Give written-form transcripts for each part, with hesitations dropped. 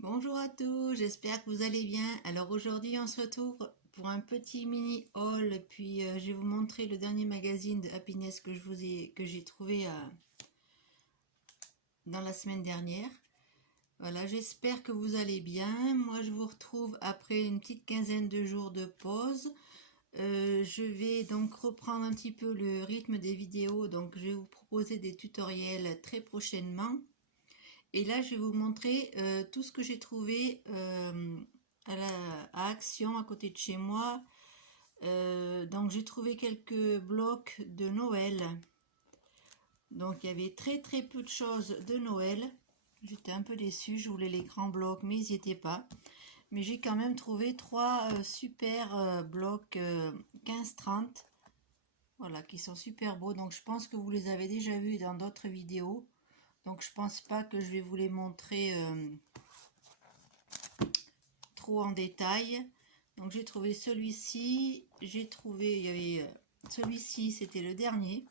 Bonjour à tous, j'espère que vous allez bien. Alors aujourd'hui on se retrouve pour un petit mini haul, puis je vais vous montrer le dernier magazine de Happiness que j'ai trouvé dans la semaine dernière. Voilà, j'espère que vous allez bien. Moi je vous retrouve après une petite quinzaine de jours de pause. Je vais donc reprendre un petit peu le rythme des vidéos, donc je vais vous proposer des tutoriels très prochainement. Et là, je vais vous montrer tout ce que j'ai trouvé à Action, à côté de chez moi. Donc, j'ai trouvé quelques blocs de Noël. Donc, il y avait très peu de choses de Noël. J'étais un peu déçue, je voulais les grands blocs, mais ils n'y étaient pas. Mais j'ai quand même trouvé trois super blocs 15-30. Voilà, qui sont super beaux. Donc, je pense que vous les avez déjà vus dans d'autres vidéos. Donc je pense pas que je vais vous les montrer trop en détail. Donc j'ai trouvé celui-ci, il y avait celui-ci, c'était le dernier,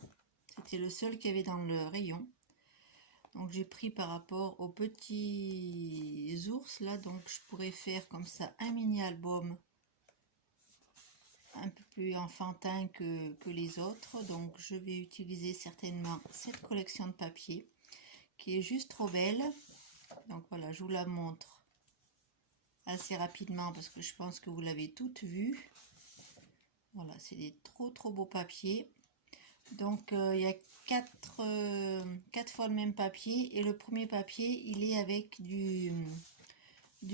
c'était le seul qu'il y avait dans le rayon. Donc j'ai pris par rapport aux petits ours là, donc je pourrais faire comme ça un mini album un peu plus enfantin que les autres. Donc je vais utiliser certainement cette collection de papier qui est juste trop belle. Donc voilà, je vous la montre assez rapidement parce que je pense que vous l'avez toutes vu. Voilà, c'est des trop beaux papiers. Donc il y a quatre fois le même papier, et le premier papier il est avec du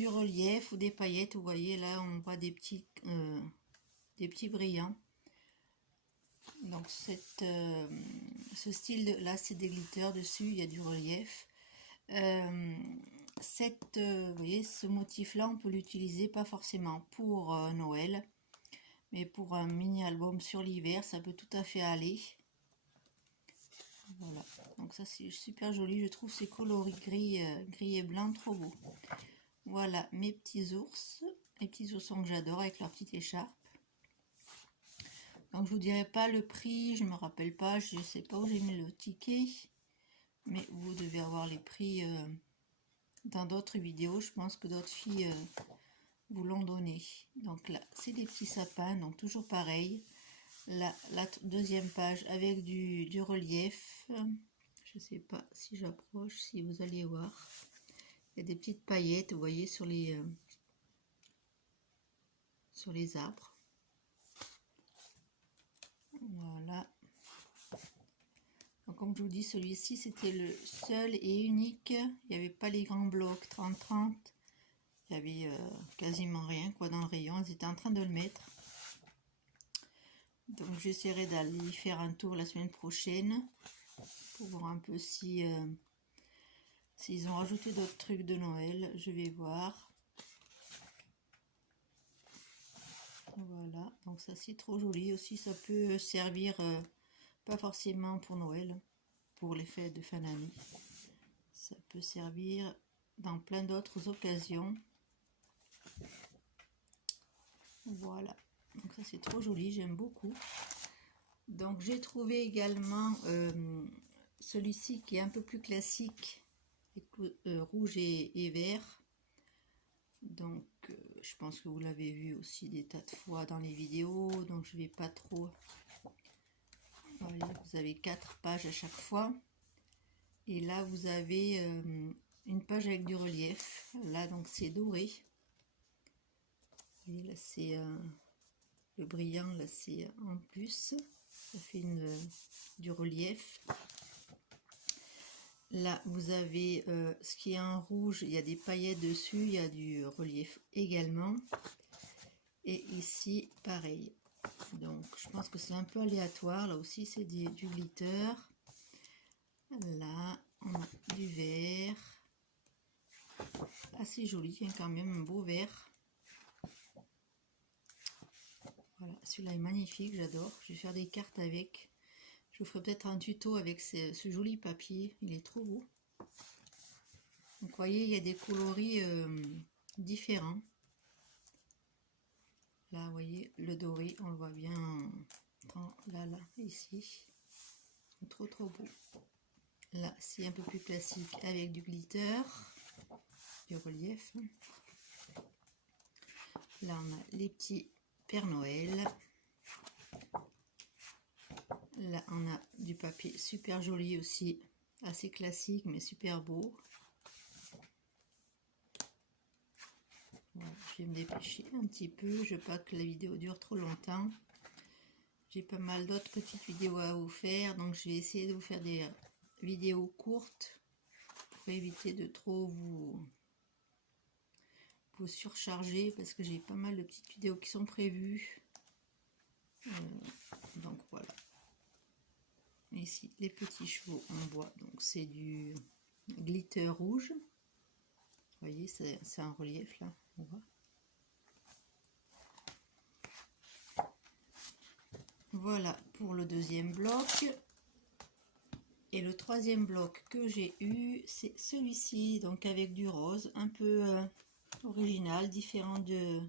relief ou des paillettes. Vous voyez là, on voit des petits brillants. Donc ce style là, c'est des glitters dessus, il y a du relief. Vous voyez, ce motif là on peut l'utiliser pas forcément pour Noël, mais pour un mini album sur l'hiver ça peut tout à fait aller. Voilà, donc ça c'est super joli, je trouve ces coloris gris et blanc trop beau. Voilà mes petits ours, les petits oursons que j'adore avec leur petite écharpe. Donc je vous dirai pas le prix, je me rappelle pas, je sais pas où j'ai mis le ticket, mais vous devez avoir les prix dans d'autres vidéos. Je pense que d'autres filles vous l'ont donné. Donc là c'est des petits sapins, donc toujours pareil. La deuxième page avec du relief. Je sais pas si j'approche, si vous allez voir. Il y a des petites paillettes, vous voyez, sur les arbres. Voilà. Donc, comme je vous dis, celui-ci c'était le seul et unique. Il n'y avait pas les grands blocs 30-30. Il y avait quasiment rien quoi dans le rayon. Ils étaient en train de le mettre. Donc j'essaierai d'aller faire un tour la semaine prochaine pour voir un peu si s'ils ont rajouté d'autres trucs de Noël. Je vais voir. Voilà, donc ça c'est trop joli aussi. Ça peut servir pas forcément pour Noël, pour les fêtes de fin d'année. Ça peut servir dans plein d'autres occasions. Voilà, donc ça c'est trop joli, j'aime beaucoup. Donc j'ai trouvé également celui-ci qui est un peu plus classique, rouge et vert. Donc je pense que vous l'avez vu aussi des tas de fois dans les vidéos, donc je vais pas trop. Voilà, vous avez 4 pages à chaque fois, et là vous avez une page avec du relief. Là donc c'est doré, et là c'est le brillant, là c'est en plus, ça fait du relief. Là vous avez ce qui est en rouge, il y a des paillettes dessus, il y a du relief également, et ici pareil. Donc je pense que c'est un peu aléatoire, là aussi c'est du glitter. Là on a du vert, assez joli, hein, quand même, un beau vert. Voilà, celui-là est magnifique, j'adore. Je vais faire des cartes avec. Je vous ferai peut-être un tuto avec ce joli papier, il est trop beau. Donc vous voyez, il y a des coloris différents. Là, vous voyez, le doré, on le voit bien là, ici. Trop beau. Là, c'est un peu plus classique avec du glitter, du relief. Là, on a les petits Père Noël. Là, on a du papier super joli aussi, assez classique, mais super beau. Voilà, je vais me dépêcher un petit peu, je veux pas que la vidéo dure trop longtemps. J'ai pas mal d'autres petites vidéos à vous faire, donc je vais essayer de vous faire des vidéos courtes pour éviter de trop vous surcharger, parce que j'ai pas mal de petites vidéos qui sont prévues. Donc voilà. Ici, les petits chevaux en bois, donc c'est du glitter rouge. Vous voyez, c'est un relief là, on voit. Voilà pour le deuxième bloc. Et le troisième bloc que j'ai eu, c'est celui-ci, donc avec du rose, un peu original, différent de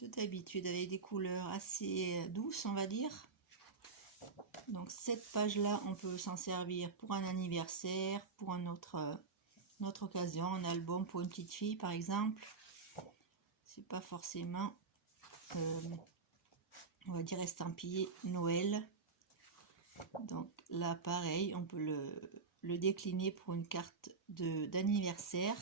d'habitude, avec des couleurs assez douces, on va dire. Donc cette page-là, on peut s'en servir pour un anniversaire, pour une autre occasion, un album pour une petite fille par exemple. C'est pas forcément, on va dire, estampillé Noël. Donc là pareil, on peut le décliner pour une carte d'anniversaire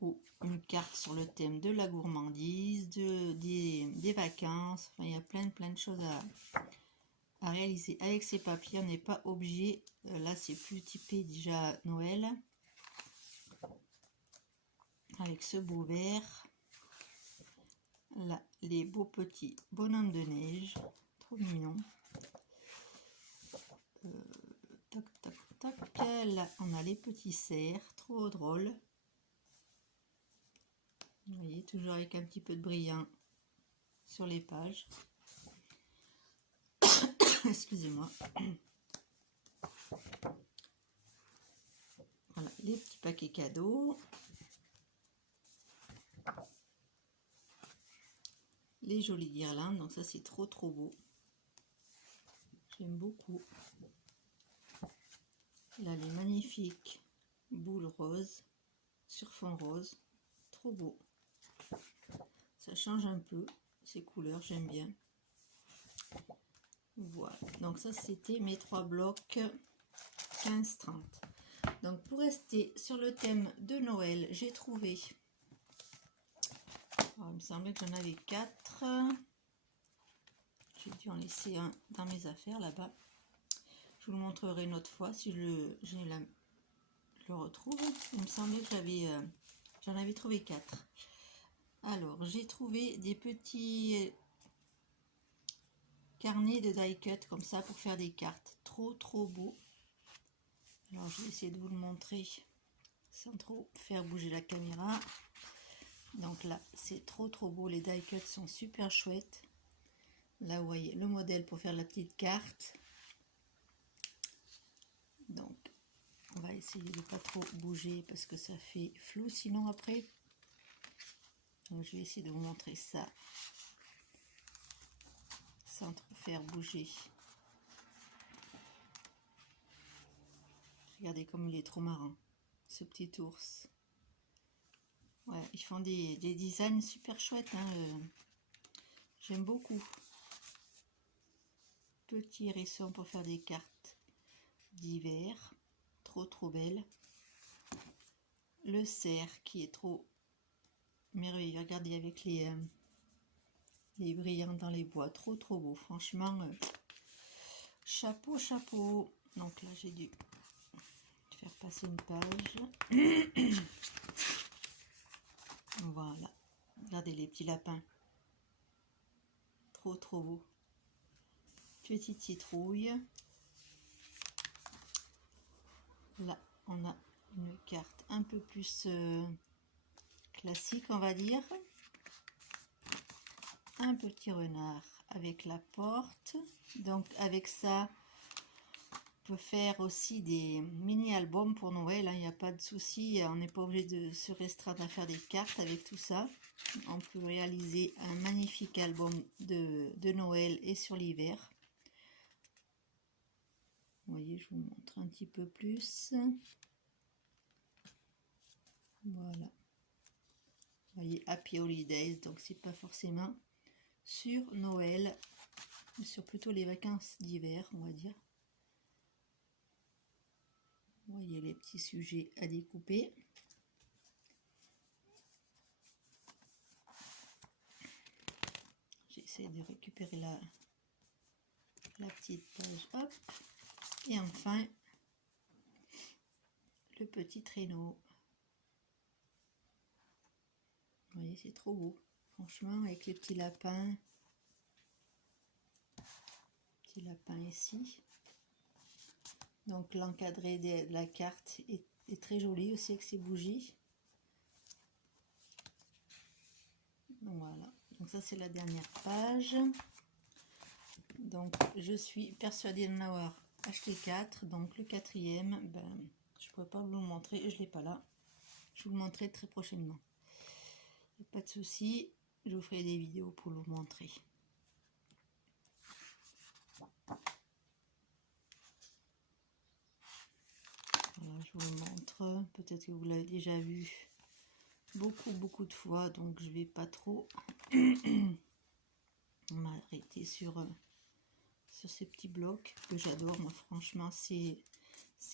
ou une carte sur le thème de la gourmandise, des vacances. Enfin, il y a plein de choses à réaliser avec ces papiers. On n'est pas obligé, là c'est plus typé déjà Noël, avec ce beau vert. Là, les beaux petits bonhommes de neige, trop mignons. Tac, tac, tac. Là, on a les petits cerfs, trop drôles. Vous voyez, toujours avec un petit peu de brillant sur les pages. Excusez-moi. Voilà, les petits paquets cadeaux. Les jolies guirlandes, donc ça c'est trop beau. J'aime beaucoup. Là, les magnifiques boules roses sur fond rose. Trop beau. Ça change un peu ces couleurs, j'aime bien. Voilà, donc ça c'était mes 3 blocs 15-30. Donc pour rester sur le thème de Noël, j'ai trouvé, alors, il me semblait que j'en avais 4. J'ai dû en laisser un dans mes affaires là-bas. Je vous le montrerai une autre fois si je le retrouve. Il me semblait que j'en avais trouvé 4. Alors j'ai trouvé des petits carnet de die cut comme ça pour faire des cartes, trop beau. Alors je vais essayer de vous le montrer sans trop faire bouger la caméra. Donc là c'est trop beau, les die cuts sont super chouettes. Là vous voyez le modèle pour faire la petite carte. Donc on va essayer de pas trop bouger parce que ça fait flou sinon après. Donc je vais essayer de vous montrer ça sans trop faire bouger. Regardez comme il est trop marrant, ce petit ours. Ouais, ils font des designs super chouettes, hein. J'aime beaucoup. Petit hérisson pour faire des cartes d'hiver, trop belle. Le cerf qui est trop merveilleux, regardez avec les brillants dans les bois, trop beau, franchement, chapeau. Donc là j'ai dû faire passer une page. Voilà, regardez les petits lapins, trop beau. Petite citrouille. Là on a une carte un peu plus classique, on va dire. Un petit renard avec la porte. Donc avec ça on peut faire aussi des mini albums pour Noël, hein. Il n'y a pas de souci, on n'est pas obligé de se restreindre à faire des cartes avec tout ça. On peut réaliser un magnifique album de Noël et sur l'hiver. Vous voyez, je vous montre un petit peu plus. voyez, Happy Holidays, donc c'est pas forcément sur Noël, mais sur plutôt les vacances d'hiver, on va dire. Vous voyez les petits sujets à découper. J'essaie de récupérer la petite page, hop, et enfin le petit traîneau. Vous voyez, c'est trop beau, franchement, avec les petits lapins. Petit lapin ici. Donc l'encadré de la carte est très joli aussi avec ces bougies. Donc voilà, donc ça c'est la dernière page. Donc je suis persuadée d'en avoir acheté 4. Donc le quatrième, ben, je ne pourrais pas vous le montrer, je l'ai pas là. Je vous le montrerai très prochainement. Pas de souci, je vous ferai des vidéos pour vous montrer. Voilà, je vous le montre. Peut-être que vous l'avez déjà vu beaucoup de fois, donc je vais pas trop m'arrêter sur ces petits blocs que j'adore. Moi, franchement, c'est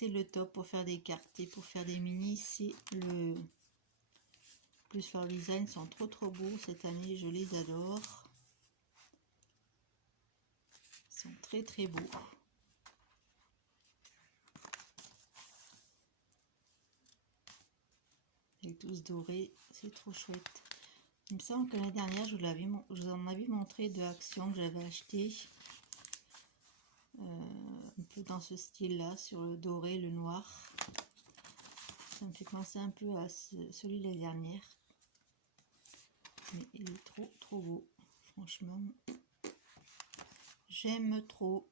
le top pour faire des cartes et pour faire des mini. C'est le plus Flower Design, sont trop beaux cette année, je les adore. Ils sont très beaux. Et tous dorés, c'est trop chouette. Il me semble que l'année dernière, je vous en avais montré deux actions que j'avais achetées. Un peu dans ce style là, sur le doré, le noir. Ça me fait penser un peu à celui de l'année dernière. Mais il est trop beau. Franchement, j'aime trop.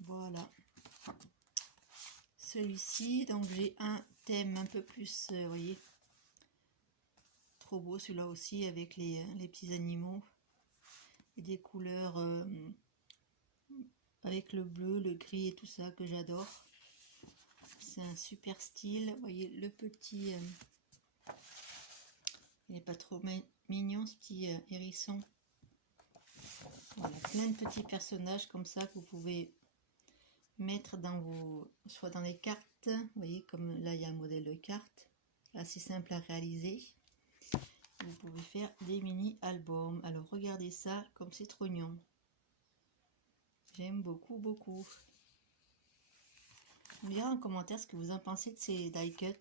Voilà. Celui-ci, donc j'ai un thème un peu plus, vous voyez, trop beau celui-là aussi, avec les petits animaux et des couleurs avec le bleu, le gris et tout ça que j'adore. C'est un super style. Vous voyez le petit, il n'est pas trop mignon ce petit hérisson. Voilà, plein de petits personnages comme ça que vous pouvez mettre dans vos, soit dans les cartes, vous voyez, comme là il y a un modèle de carte assez simple à réaliser. Vous pouvez faire des mini albums. Alors regardez ça, comme c'est trop mignon. J'aime beaucoup. Vous me direz en commentaire ce que vous en pensez de ces die cuts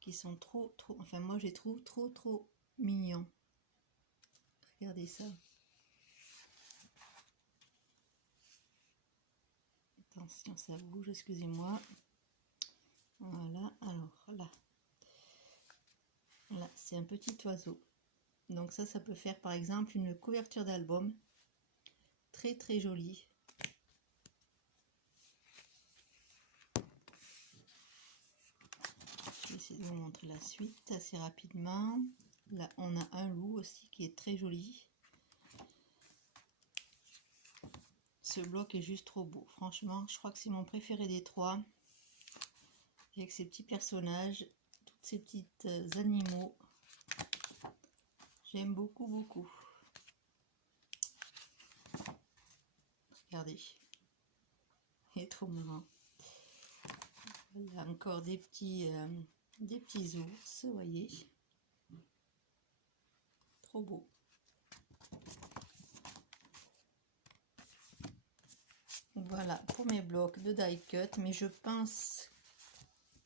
qui sont trop, enfin moi je les trouve trop mignons. Regardez ça. Attention, ça bouge, excusez-moi. Voilà, alors là c'est un petit oiseau. Donc ça peut faire par exemple une couverture d'album. Très jolie. Je vais essayer de vous montrer la suite assez rapidement. Là on a un loup aussi qui est très joli. Ce bloc est juste trop beau. Franchement, je crois que c'est mon préféré des trois. Avec ces petits personnages, toutes ces petites animaux. J'aime beaucoup. Regardez. Il est trop marrant. Il y a encore des petits ours, vous voyez. Trop beau. Voilà pour mes blocs de die cut, mais je pense,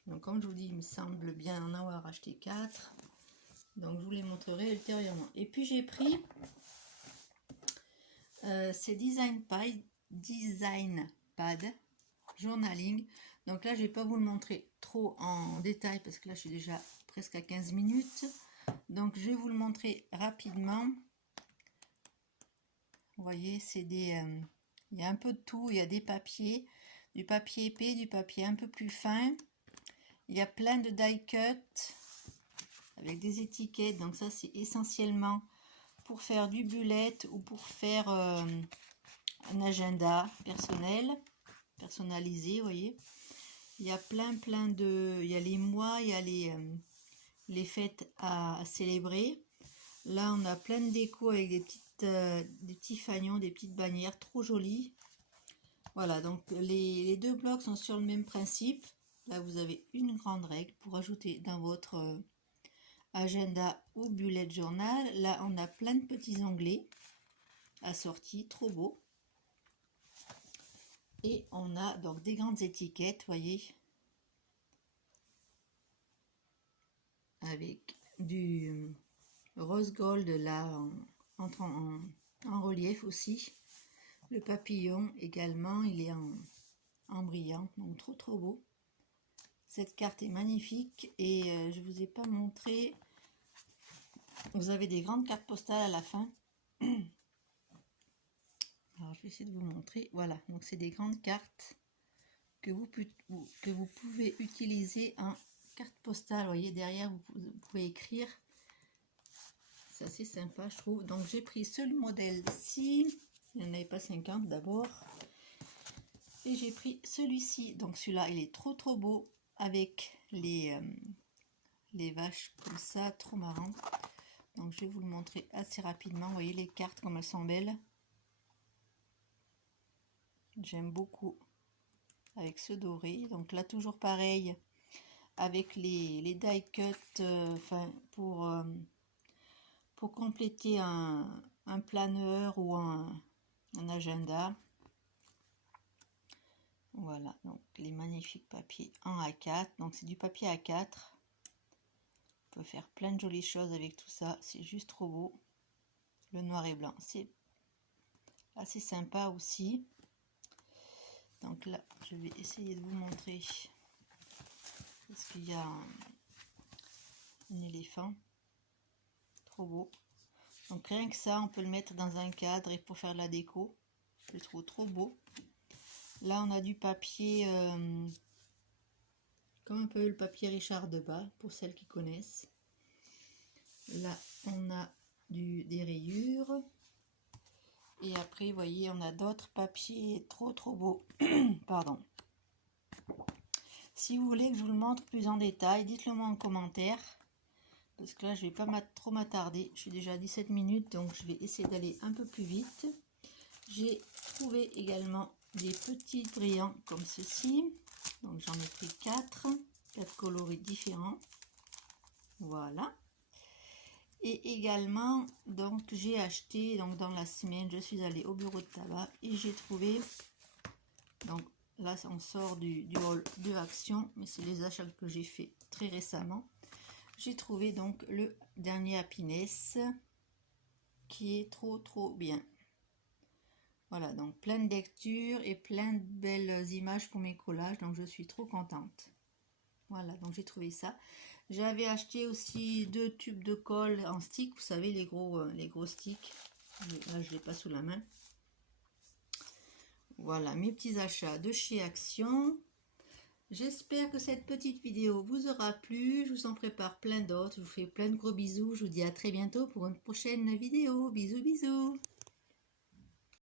donc comme je vous dis, il me semble bien en avoir acheté 4, donc je vous les montrerai ultérieurement. Et puis j'ai pris ces design pad journaling. Donc là je vais pas vous le montrer trop en détail parce que là je suis déjà presque à 15 minutes, donc je vais vous le montrer rapidement. Vous voyez, c'est des il y a un peu de tout, il y a des papiers, du papier épais, du papier un peu plus fin. Il y a plein de die cut avec des étiquettes. Donc ça, c'est essentiellement pour faire du bullet ou pour faire un agenda personnalisé, vous voyez. Il y a plein de... Il y a les mois, il y a les fêtes à célébrer. Là, on a plein de déco avec des petits fanions, des petites bannières trop jolies. Voilà, donc les deux blocs sont sur le même principe. Là, vous avez une grande règle pour ajouter dans votre agenda ou bullet journal. Là, on a plein de petits onglets assortis, trop beau. Et on a donc des grandes étiquettes, voyez, avec du rose gold là en relief aussi. Le papillon également, il est en brillant, donc trop beau. Cette carte est magnifique et je vous ai pas montré. Vous avez des grandes cartes postales à la fin. Alors je vais essayer de vous montrer. Voilà, donc c'est des grandes cartes que vous pouvez utiliser en carte postale. Vous voyez, derrière vous pouvez écrire. C'est assez sympa, je trouve. Donc j'ai pris ce modèle-ci. Il n'y en avait pas 50 d'abord. Et j'ai pris celui-ci. Donc celui-là, il est trop beau avec les vaches comme ça, trop marrant. Donc je vais vous le montrer assez rapidement. Vous voyez les cartes comme elles sont belles. J'aime beaucoup avec ce doré. Donc là toujours pareil avec les die cut pour compléter un planeur ou un agenda. Voilà, donc les magnifiques papiers en A4. Donc c'est du papier A4. On peut faire plein de jolies choses avec tout ça. C'est juste trop beau. Le noir et blanc, c'est assez sympa aussi. Donc là, je vais essayer de vous montrer. Parce qu'il y a un éléphant. Trop beau. Donc rien que ça, on peut le mettre dans un cadre et pour faire de la déco. Je le trouve trop beau. Là, on a du papier, comme un peu le papier Richard Debat, pour celles qui connaissent. Là, on a des rayures. Et après, vous voyez, on a d'autres papiers trop beaux. Pardon. Si vous voulez que je vous le montre plus en détail, dites-le moi en commentaire. Parce que là, je vais pas trop m'attarder. Je suis déjà à 17 minutes, donc je vais essayer d'aller un peu plus vite. J'ai trouvé également des petits brillants comme ceci. Donc j'en ai pris 4 coloris différents. Voilà. Et également, donc j'ai acheté, donc dans la semaine, je suis allée au bureau de tabac et j'ai trouvé, donc là on sort du haul de Action, mais c'est les achats que j'ai fait très récemment. J'ai trouvé donc le dernier Happiness qui est trop bien. Voilà, donc plein de lectures et plein de belles images pour mes collages, donc je suis trop contente. Voilà, donc j'ai trouvé ça. J'avais acheté aussi 2 tubes de colle en stick, vous savez, les gros sticks. Là, je ne l'ai pas sous la main. Voilà, mes petits achats de chez Action. J'espère que cette petite vidéo vous aura plu. Je vous en prépare plein d'autres. Je vous fais plein de gros bisous. Je vous dis à très bientôt pour une prochaine vidéo. Bisous, bisous.